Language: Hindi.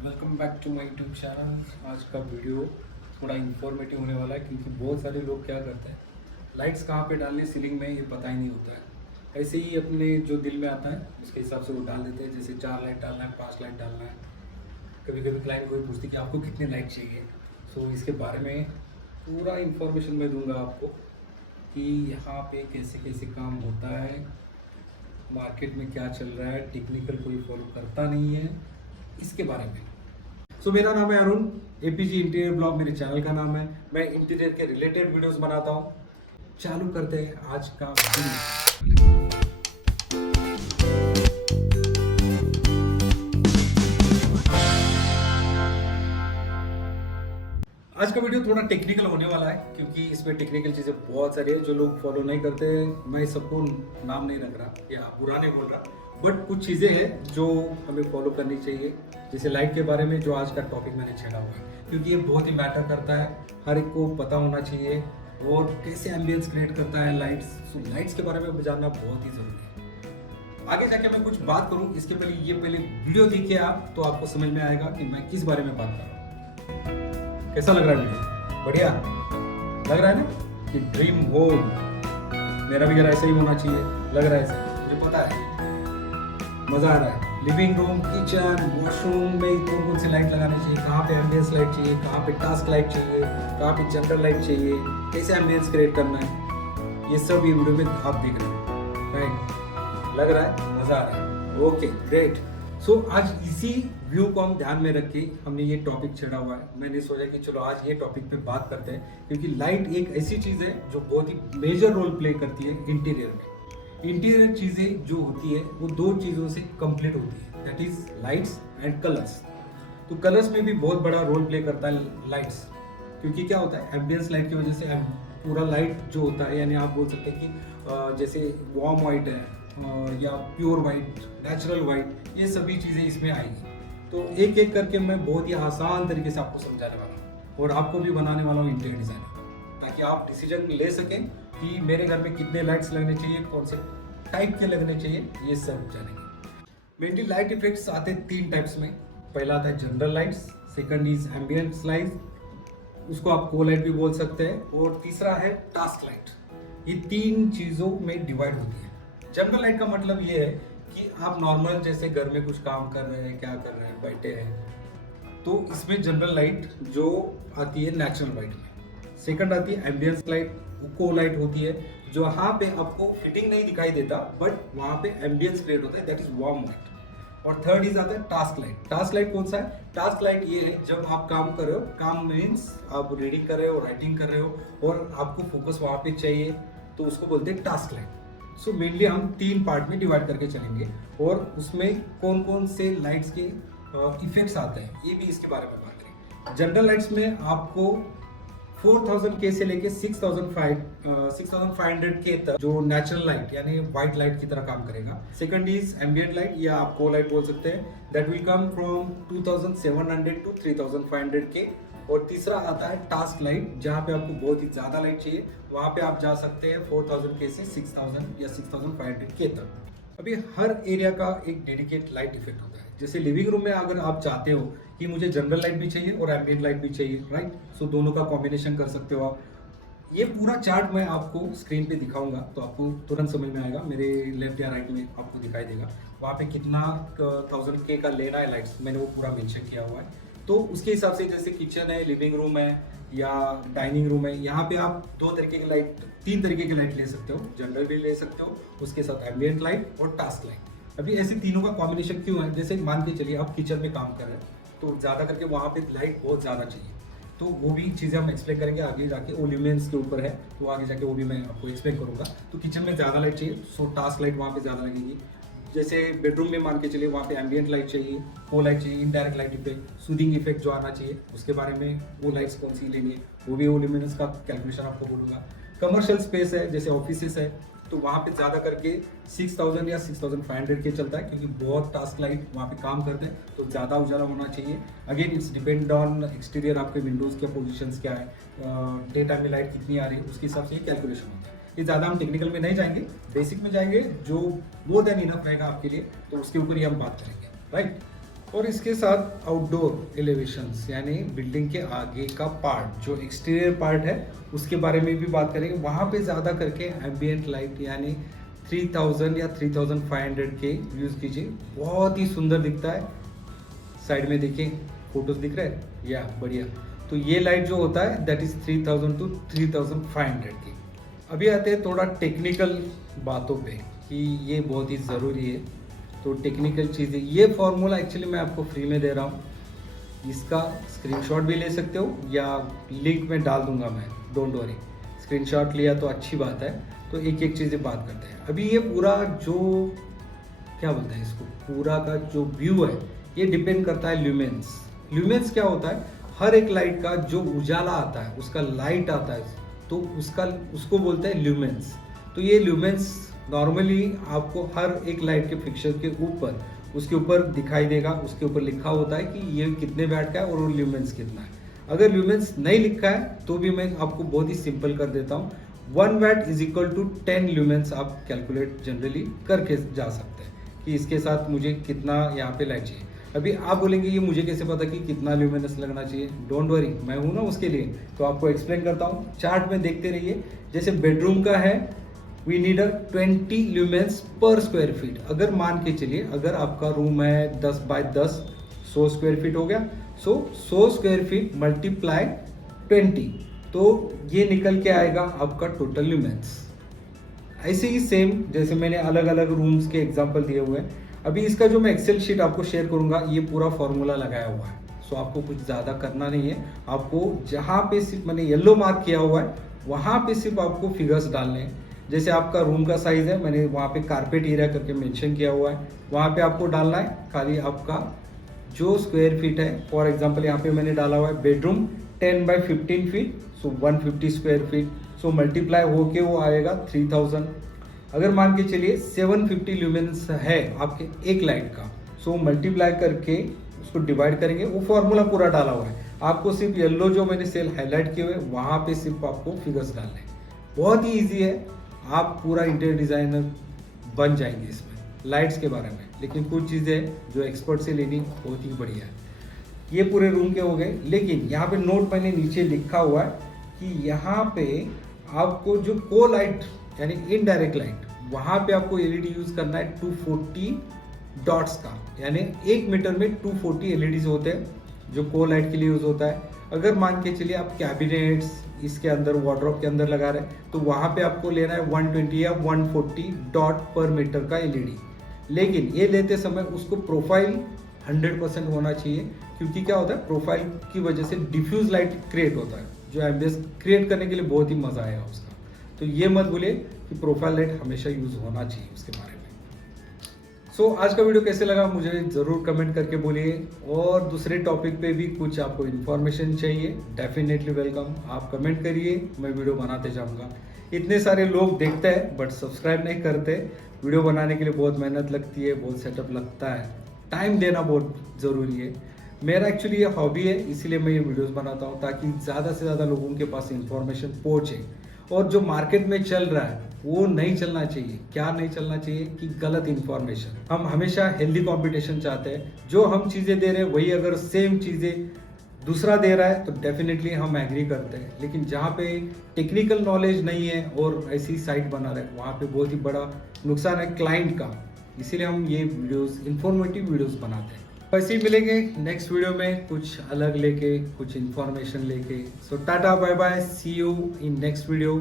Welcome back to my YouTube channel. आज का वीडियो थोड़ा इन्फॉर्मेटिव होने वाला है क्योंकि बहुत सारे लोग क्या करते हैं, लाइट्स कहाँ पे डालने सीलिंग में ये पता ही नहीं होता है। ऐसे ही अपने जो दिल में आता है उसके हिसाब से वो डाल देते हैं। जैसे 4 लाइट डालना है, 5 लाइट डालना है। कभी कभी क्लाइंट कोई पूछती है कि आपको कितने लाइट चाहिए। सो इसके बारे में पूरा इन्फॉर्मेशन मैं दूंगा आपको कि यहाँ पे कैसे कैसे काम होता है, मार्केट में क्या चल रहा है, टेक्निकल कोई फॉलो करता नहीं है, इसके बारे में। मेरा नाम है अरुण, एपीजी इंटीरियर ब्लॉग मेरे चैनल का नाम है। मैं इंटीरियर के रिलेटेड वीडियोस बनाता हूँ। चालू करते हैं आज का वीडियो। आज का वीडियो थोड़ा टेक्निकल होने वाला है क्योंकि इसमें टेक्निकल चीज़ें बहुत सारी है जो लोग फॉलो नहीं करते। मैं सबको नाम नहीं रख रहा या बुरा नहीं बोल रहा, बट कुछ चीज़ें हैं जो हमें फॉलो करनी चाहिए। जैसे लाइट के बारे में जो आज का टॉपिक मैंने छेड़ा हुआ है, क्योंकि ये बहुत ही मैटर करता है, हर एक को पता होना चाहिए। और कैसे एम्बियंस क्रिएट करता है लाइट्स, लाइट्स के बारे में जानना बहुत ही ज़रूरी है। आगे जाके मैं कुछ बात करूँ इसके पहले वीडियो देखिए आप, तो आपको समझ में आएगा कि मैं किस बारे में बात कर रहा हूँ। कैसा लग रहा है वीडियो? बढ़िया लग रहा है ना कि ड्रीम होम मेरा भी घर ऐसा ही होना चाहिए। लग रहा है ऐसा, मुझे पता है, मजा आ रहा है। लिविंग रूम, किचन, वॉशरूम में कौन कौन सी लाइट लगानी चाहिए, कहाँ पे एम्बियंस लाइट चाहिए, कहाँ पे टास्क लाइट चाहिए, कहाँ पे जनरल लाइट चाहिए, कैसे एम्बियंस क्रिएट करना है, ये सब ये वीडियो में आप देख रहे हैं। राइट, लग रहा है, मजा आ रहा है। Okay great. आज इसी व्यू को हम ध्यान में रख के हमने ये टॉपिक छेड़ा हुआ है। मैंने सोचा कि चलो आज ये टॉपिक पे बात करते हैं, क्योंकि लाइट एक ऐसी चीज़ है जो बहुत ही मेजर रोल प्ले करती है इंटीरियर में। इंटीरियर चीज़ें जो होती है वो दो चीज़ों से कंप्लीट होती है, that is lights and colours. तो कलर्स में भी बहुत बड़ा रोल प्ले करता है लाइट्स, क्योंकि क्या होता है, एम्बियंस लाइट की वजह से पूरा लाइट जो होता है, यानी आप बोल सकते हैं कि जैसे वार्म वाइट है या प्योर वाइट, नेचुरल वाइट, ये सभी चीज़ें इसमें आएंगी। तो एक एक करके मैं बहुत ही आसान तरीके से आपको समझाने वाला हूँ और आपको भी बनाने वाला हूँ इंटीरियर डिज़ाइनर, ताकि आप डिसीजन ले सकें कि मेरे घर में कितने लाइट्स लगने चाहिए, कौन से टाइप के लगने चाहिए, ये सब जानेंगे। मेनली लाइट इफेक्ट्स आते हैं 3 टाइप्स में। पहला आता है general lights, second is ambience light, उसको आप को लाइट भी बोल सकते हैं, और तीसरा है टास्क लाइट। ये 3 चीज़ों में डिवाइड होती है। जनरल लाइट का मतलब ये है कि आप नॉर्मल जैसे घर में कुछ काम कर रहे हैं, क्या कर रहे हैं, बैठे हैं, तो इसमें जनरल लाइट जो आती है नेचुरल लाइट में। सेकंड आती है एम्बियंस लाइट, को लाइट होती है, जो वहाँ पे आपको फिटिंग नहीं दिखाई देता बट वहाँ पे एम्बियंस क्रिएट होता है, दैट इज वार्म लाइट। और थर्ड इज आता है टास्क लाइट। टास्क लाइट कौन सा है? टास्क लाइट ये है जब आप काम कर रहे हो, काम मीन्स आप रीडिंग कर रहे हो, राइटिंग कर रहे हो और आपको फोकस वहाँ पे चाहिए, तो उसको बोलते हैं टास्क लाइट। मेनली हम 3 पार्ट में डिवाइड करके चलेंगे और उसमें कौन कौन से लाइट्स के इफेक्ट्स आते हैं, ये भी इसके बारे में बात करेंगे। जनरल लाइट्स में आपको 4000 के से लेके 6500 के तक जो नेचुरल लाइट यानी व्हाइट लाइट की तरह काम करेगा। सेकंड इज एम्बिएंट लाइट या आप को लाइट बोल सकते हैं, that will come from 2700 to 3500 के। और तीसरा आता है टास्क लाइट, जहाँ पे आपको बहुत ही ज़्यादा लाइट चाहिए, वहाँ पे आप जा सकते हैं 4000 के से 6000 या 6500 के तक। अभी हर एरिया का एक डेडिकेट लाइट इफेक्ट होता है। जैसे लिविंग रूम में अगर आप चाहते हो कि मुझे जनरल लाइट भी चाहिए और एम्बिएंट लाइट भी चाहिए, राइट, दोनों का कॉम्बिनेशन कर सकते हो आप। ये पूरा चार्ट मैं आपको स्क्रीन पे दिखाऊंगा तो आपको तुरंत समझ में आएगा। मेरे लेफ्ट या राइट में आपको दिखाई देगा वहाँ पे कितना 1000 के का लेना है लाइट्स, मैंने वो पूरा मेंशन किया हुआ है। तो उसके हिसाब से जैसे किचन है, लिविंग रूम है या डाइनिंग रूम है, यहाँ पे आप 2 तरीके की लाइट, 3 तरीके की लाइट ले सकते हो। जनरल भी ले सकते हो, उसके साथ एम्बिएंट लाइट और टास्क लाइट। अभी ऐसे तीनों का कॉम्बिनेशन क्यों है? जैसे मान के चलिए आप किचन में काम कर रहे हैं तो ज़्यादा करके वहाँ पे लाइट बहुत ज़्यादा चाहिए, तो वो भी चीज़ें हम एक्सप्लेन करेंगे आगे जाके। वो ल्यूमेंस के ऊपर है तो आगे जाके वो भी मैं आपको एक्सप्लेन करूँगा। तो किचन में ज़्यादा लाइट चाहिए, टास्क लाइट वहाँ पे ज़्यादा लगेगी। जैसे बेडरूम में मान के चलिए वहाँ पे एम्बिएंट लाइट चाहिए, वो लाइट चाहिए, indirect light effect, soothing effect जो आना चाहिए, उसके बारे में वो लाइट्स कौन सी लेंगे वो भी, वो ल्यूमिनेंस का कैलकुलेशन आपको बोलूँगा। कमर्शियल स्पेस है जैसे ऑफिसेस है, तो वहाँ पे ज़्यादा करके 6000 या 6500 के चलता है, क्योंकि बहुत टास्क लाइट वहाँ पे काम करते हैं तो ज़्यादा उजाला होना चाहिए। Again it's depend on exterior, आपके विंडोज़ के पोजीशंस क्या है, डे टाइम में लाइट कितनी आ रही है, उसके हिसाब से ये कैलकुलेशन होता है। ये ज़्यादा हम टेक्निकल में नहीं जाएंगे, बेसिक में जाएंगे, जो मोर देन इनफ रहेगा आपके लिए, तो उसके ऊपर ही हम बात करेंगे, राइट। और इसके साथ आउटडोर एलिवेशंस यानी बिल्डिंग के आगे का पार्ट जो एक्सटीरियर पार्ट है उसके बारे में भी बात करेंगे। वहाँ पे ज़्यादा करके एम्बियंट लाइट यानी 3000 या 3500 के यूज़ कीजिए, बहुत ही सुंदर दिखता है। साइड में देखिए फोटोज दिख रहे हैं या बढ़िया। तो ये लाइट जो होता है दैट इज़ 3000 to 3500 की। अभी आते हैं थोड़ा टेक्निकल बातों पे कि ये बहुत ही ज़रूरी है। तो टेक्निकल चीज़ें, ये फार्मूला एक्चुअली मैं आपको फ्री में दे रहा हूँ, इसका स्क्रीनशॉट भी ले सकते हो या लिंक में डाल दूंगा मैं, डोंट वरी। स्क्रीनशॉट लिया तो अच्छी बात है। तो एक एक चीज़ें बात करते हैं। अभी ये पूरा जो क्या बोलते हैं इसको, पूरा का जो व्यू है ये डिपेंड करता है ल्यूमेंस। ल्यूमेंस क्या होता है, हर एक लाइट का जो उजाला आता है उसका लाइट आता है तो उसको बोलते हैं ल्यूमेंस। तो ये ल्यूमेंस नॉर्मली आपको हर एक लाइट के फिक्सर के ऊपर उसके ऊपर दिखाई देगा, उसके ऊपर लिखा होता है कि ये कितने वैट का है और वो ल्यूमेंस कितना है। अगर ल्यूमेंस नहीं लिखा है तो भी मैं आपको बहुत ही सिंपल कर देता हूँ, 1 watt is equal to 10 lumens आप कैलकुलेट जनरली करके जा सकते हैं कि इसके साथ मुझे कितना यहाँ पे लाइट चाहिए। अभी आप बोलेंगे ये मुझे कैसे पता कि कितना ल्यूमिनस लगना चाहिए, डोंट वरी मैं हूँ ना उसके लिए। तो आपको एक्सप्लेन करता हूँ, चार्ट में देखते रहिए। जैसे बेडरूम का है वी नीड 20 ल्यूमेंस पर स्क्वायर फीट। अगर मान के चलिए अगर आपका रूम है 10 बाय 10 100 स्क्वायर फीट हो गया, सो 100 स्क्वायर फीट मल्टीप्लाई 20 तो ये निकल के आएगा आपका टोटल ल्यूमेंस। ऐसे ही सेम जैसे मैंने अलग अलग रूम्स के एग्जांपल दिए हुए हैं। अभी इसका जो मैं एक्सेल शीट आपको शेयर करूंगा ये पूरा फॉर्मूला लगाया हुआ है। सो आपको कुछ ज़्यादा करना नहीं है, आपको जहाँ पे सिर्फ मैंने येलो मार्क किया हुआ है वहाँ पे सिर्फ आपको फिगर्स डालने हैं। जैसे आपका रूम का साइज है, मैंने वहाँ पे कारपेट एरिया करके मेंशन किया हुआ है, वहाँ पे आपको डालना है खाली आपका जो स्क्वायर फीट है। फॉर एग्जांपल यहाँ पे मैंने डाला हुआ है बेडरूम 10 बाय 15 फीट, सो 150 स्क्वायर फीट। सो मल्टीप्लाई होके वो आएगा 3000। अगर मान के चलिए 750 ल्यूमेंस है आपके एक लाइट का, सो मल्टीप्लाई करके उसको डिवाइड करेंगे, वो फॉर्मूला पूरा डाला हुआ है। आपको सिर्फ येलो जो मैंने सेल हाईलाइट किए हुए वहाँ पे सिर्फ आपको फिगर्स डालने हैं। बहुत ही ईजी है, आप पूरा इंटीरियर डिजाइनर बन जाएंगे इसमें लाइट्स के बारे में। लेकिन कुछ चीज़ें जो एक्सपर्ट से लेनी बहुत ही बढ़िया है। ये पूरे रूम के हो गए, लेकिन यहाँ पे नोट मैंने नीचे लिखा हुआ है कि यहाँ पे आपको जो को लाइट यानी इनडायरेक्ट लाइट वहाँ पे आपको एलईडी यूज करना है 240 डॉट्स का, यानी 1 मीटर में 240 एलईडीज होते हैं जो को लाइट के लिए यूज होता है। अगर मान के चलिए आप कैबिनेट्स इसके अंदर वार्डरोब के अंदर लगा रहे हैं तो वहाँ पे आपको लेना है 120 या 140 डॉट पर मीटर का एलईडी। लेकिन ये लेते समय उसको प्रोफाइल 100% होना चाहिए, क्योंकि क्या होता है प्रोफाइल की वजह से डिफ्यूज लाइट क्रिएट होता है जो एम्बियंस क्रिएट करने के लिए बहुत ही मजा आएगा उसका। तो ये मत भूलिए कि प्रोफाइल लाइट हमेशा यूज होना चाहिए उसके बारे में। सो आज का वीडियो कैसे लगा मुझे ज़रूर कमेंट करके बोलिए, और दूसरे टॉपिक पे भी कुछ आपको इन्फॉर्मेशन चाहिए डेफिनेटली वेलकम, आप कमेंट करिए, मैं वीडियो बनाते जाऊँगा। इतने सारे लोग देखते हैं बट सब्सक्राइब नहीं करते। वीडियो बनाने के लिए बहुत मेहनत लगती है, बहुत सेटअप लगता है, टाइम देना बहुत ज़रूरी है। मेरा एक्चुअली ये हॉबी है, इसीलिए मैं ये वीडियोस बनाता हूँ ताकि ज़्यादा से ज़्यादा लोगों के पास इंफॉर्मेशन पहुँचे। और जो मार्केट में चल रहा है वो नहीं चलना चाहिए। क्या नहीं चलना चाहिए कि गलत इंफॉर्मेशन। हम हमेशा हेल्दी कंपटीशन चाहते हैं, जो हम चीज़ें दे रहे हैं वही अगर सेम चीज़ें दूसरा दे रहा है तो डेफिनेटली हम एग्री करते हैं। लेकिन जहाँ पे टेक्निकल नॉलेज नहीं है और ऐसी साइट बना रहे वहाँ पे बहुत ही बड़ा नुकसान है क्लाइंट का। इसीलिए हम ये वीडियोस इंफॉर्मेटिव वीडियोस बनाते हैं। वैसे ही मिलेंगे नेक्स्ट वीडियो में कुछ अलग लेके, कुछ इन्फॉर्मेशन लेके। So tata bye bye, see you in next video.